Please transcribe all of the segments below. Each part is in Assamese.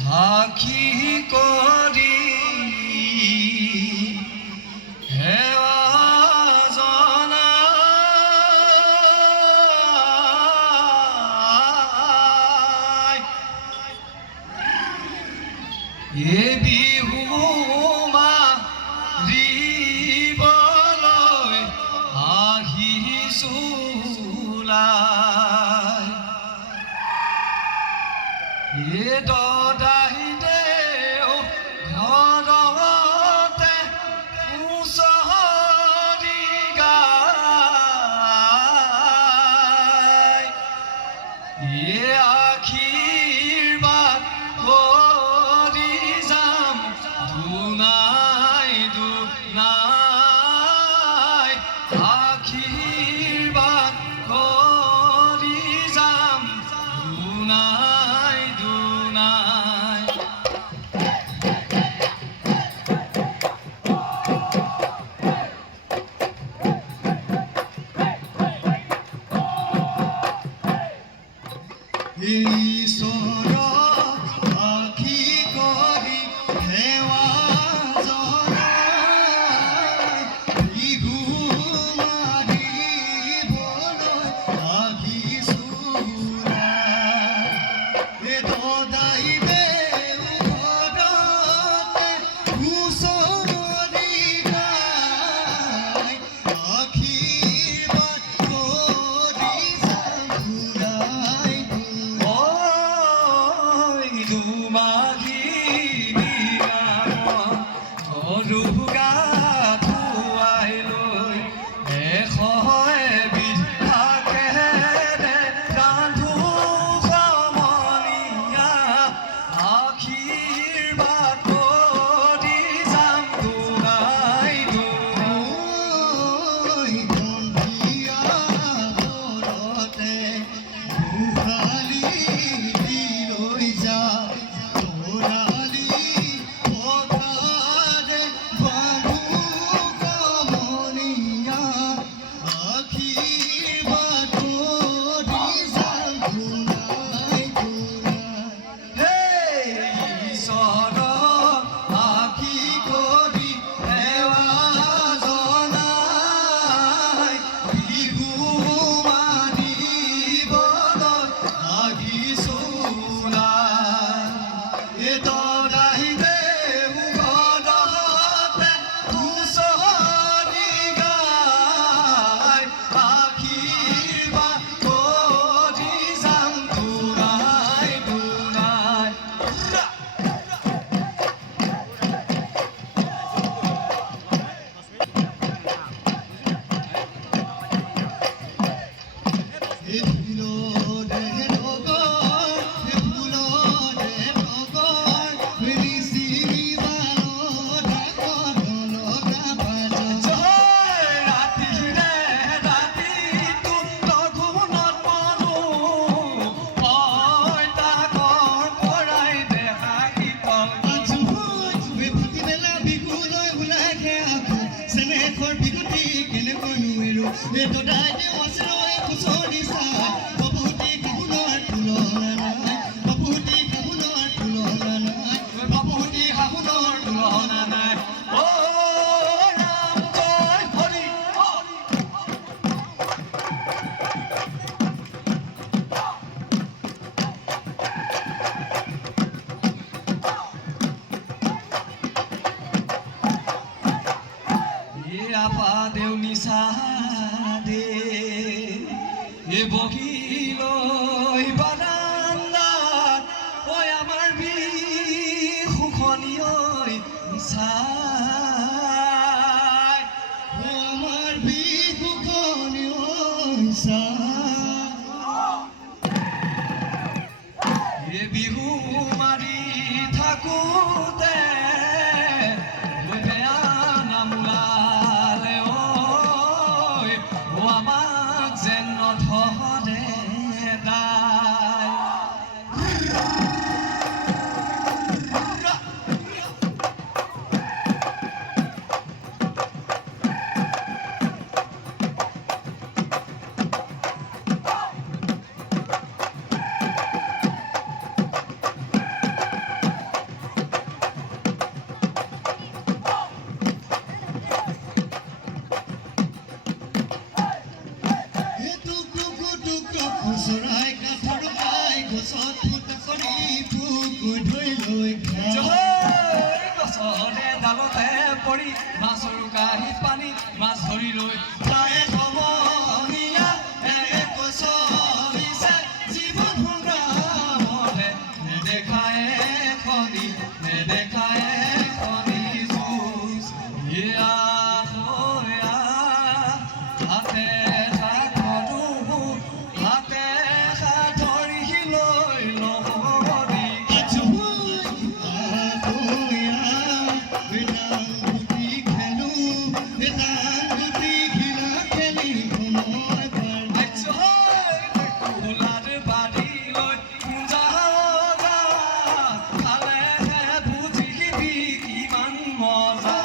সাক্ষী কৰি সেৱা জনাই এই বিহু মাৰিবলৈ আহিছোঁ এ দদাই দেও ঘৰতে হুঁচৰি গায় এ আশীৰ্বাদ কৰি যাম দুনাই দুনাই আশীৰ্বাদ কৰি যাম দুনাই দুনাই ঈশ্বৰক সাক্ষী কৰি সেৱা জনাই বিহু মাৰিবলৈ আহিছোঁ এ দদাই দেও ঘৰতে হুঁচৰি গায় আশীৰ্বাদ কৰি যাম ঘূৰাই দুমাহী অৰুগা খুৱাই লৈ এশ এবিধ শাকেৰে ৰান্ধো সমনীয়া আশীৰ্বাদ কৰি যাম দুনাই দুনাই সন্ধিয়া ঘৰতে গোহালি লৈ যা তৰালি পথাৰে বান্ধো সমনীয়া আশীৰ্বাদ কৰি যাম দুনাই দুনাই ঈশ্বৰক সাক্ষী কৰি সেৱা জনাই বিহু মাৰিবলৈ আহিছোঁ এ দদাই দেও ঘৰতে হুঁচৰি গায় আশীৰ্বাদ কৰি যাম দুনাই দুনাই এই ফুলৰে ৰগৰ এই ফুলৰে ৰগৰ ৰাতিৰে ৰাতিটো লঘোণত মনো পইতাকৰ পৰাই দেখা শীতল ভাটিবেলা বিহুলৈ ওলাই খেয়াকো চেনেহৰ বিহুটি কেনেকৈনো এৰো এই দদাই দেও আছে হুঁচৰি চাই বাপুতি শাহুনৰ তুলনা নাই বাপুতি শাহুনৰ তুলনা নাই বাপুতি শাহুনৰ তুলনা নাই অ ৰাম জয় হৰি এ আপা দেও নিচা দে এ বহিলৈ বাৰান্দাত ঐ আমাৰ বিহুখনি ঐ নিচাই আমাৰ বিহুখনি ঐ এ বিহু মাৰি থাকোঁতে বেয়া নাম ওলালে ঐ আমাক যেন নধৰে দাই গছত ফুটা কৰি পোক ধৰি লৈ খায় জয় গছৰে ডালতে পৰি মাছৰ কাঁহীত পানী মাছ ধৰি লৈ খায় সমনীয়া চলিছে জীৱন সংগ্ৰামৰে নেদেখায় খনি নেদেখায় খনি যুঁজ ইয়া হৈয়া হাতে সাধৰো হাতে সাধৰি লৈ নহৰি কোলাৰ বাঢ়ি লৈ কুঞ্জা খালেহে বুজিবি কিমান মজা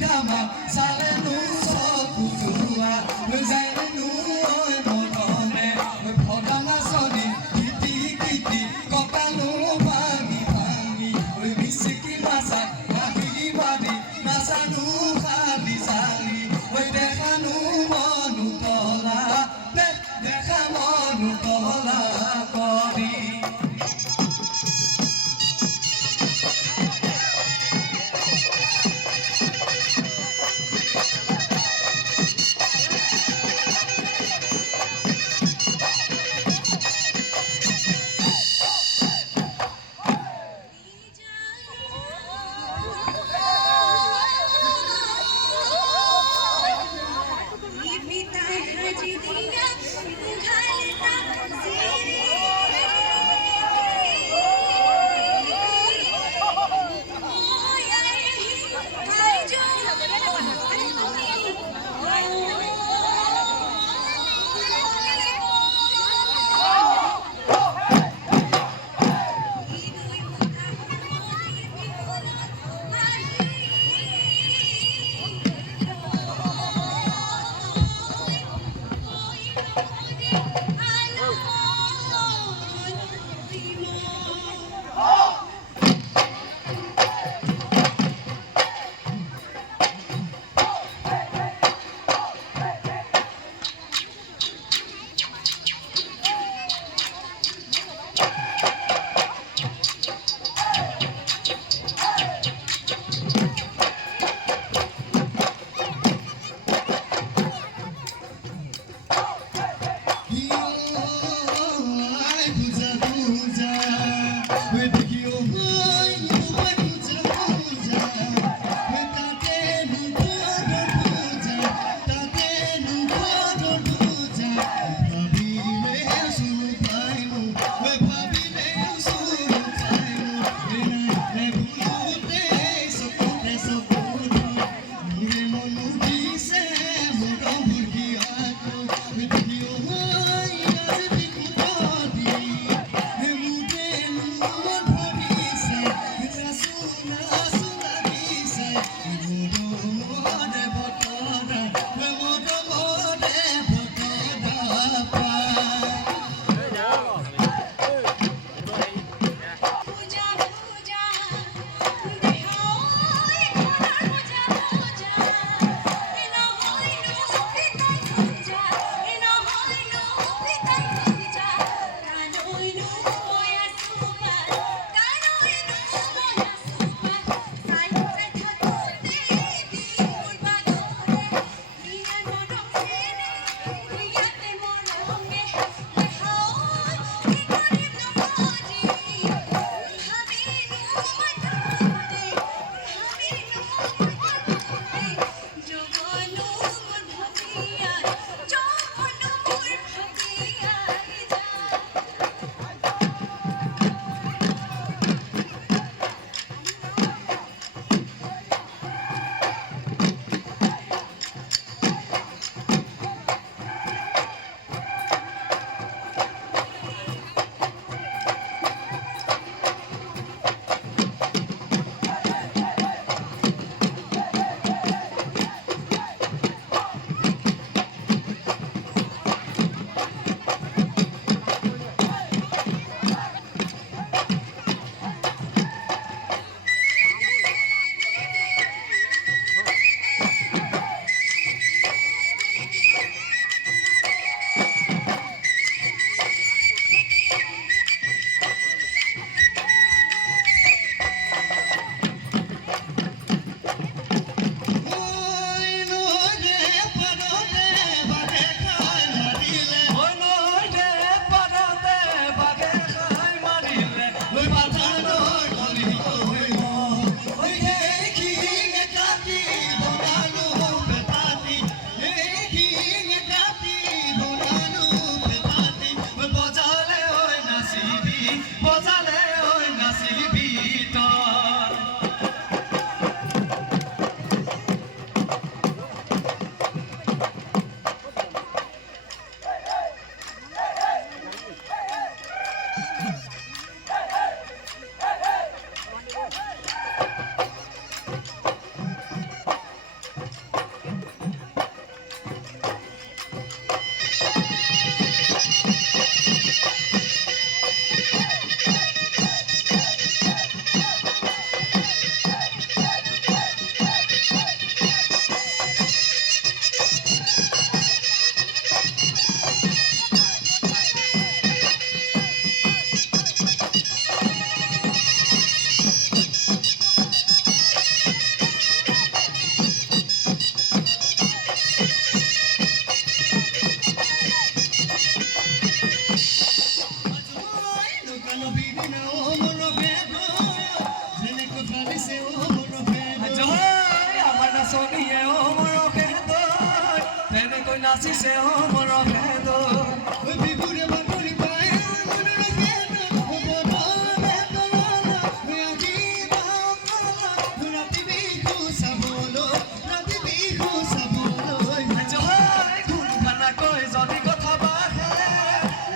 Dama চালেনো চকু যোৱা যায়নো মননে ভগা নাচনি কিটি কিটি কঁকালো ভাঙি ভাঙি মিচিকি নাচাই আহি বাদি নাচানো খালি চালি দেখানো মনো তলা দেখা মনো তলা কৰি দোকান বিদিনা ও মন ভেদ যেনে কথা দিছে ও মন ভেদ জয় আমাৰ নাচনীয়ে অ মোৰ খেদৰ তেনেকৈ নাচিছে অ মোৰ খেদৰ ওই বিপুরে বাপুরি পায় মন ভেদ ও বদলে তোলা ওই আজি বাংলা রাতি বিহু সাবলো রাতি বিহু সাবলো জয় গুণখানাকৈ যদি কথা বাঢ়ে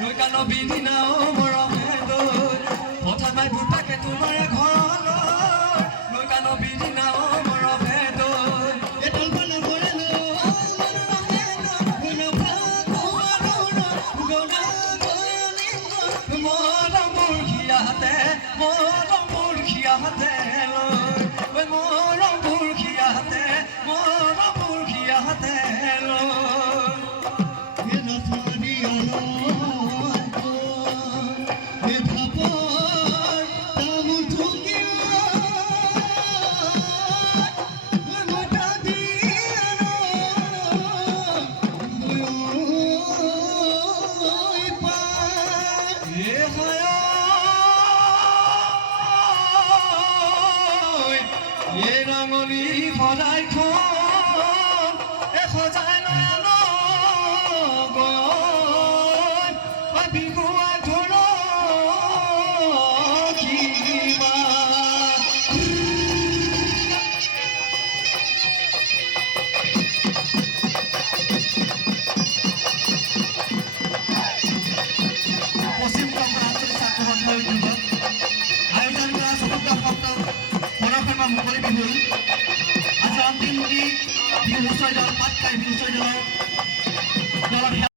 নৈ কাণ বিদিনা অ মোৰ খেদৰ কথা নাই বুটাকে তোমাৰ ঘৰলৈ নৈ কাণ বিদিনা অ মোৰ খেদৰ এটাল বানা বলেলো মন ভেদ গুনা ভাতো আনোৰা গোনা গনি মৰম বুঢ়ীয়াতে মৰম বুঢ়ীয়াতে লৈ মৰম বুঢ়ীয়াতে লৈ এনা তোমাৰি আলো এ ভাপৰ তামুল ঠুকিয়া মোটা দিয়ানো ওই পা এ হয় এ ৰঙলী সদায়খন এ সজাই নয়ন গৈ বিহুৱা ধৰ কিবা পশ্চিম ত্ৰিপুৰা আঞ্চলিক ছাত্ৰ সন্থাৰ উদ্যোগত আয়োজন কৰা চতুৰ্থ সপ্তম পৰসভা মুকলি বিহু আজি অন্তিম বিহু উৎসৱ দল পাটকাই বিহু উৎসৱ দলৰ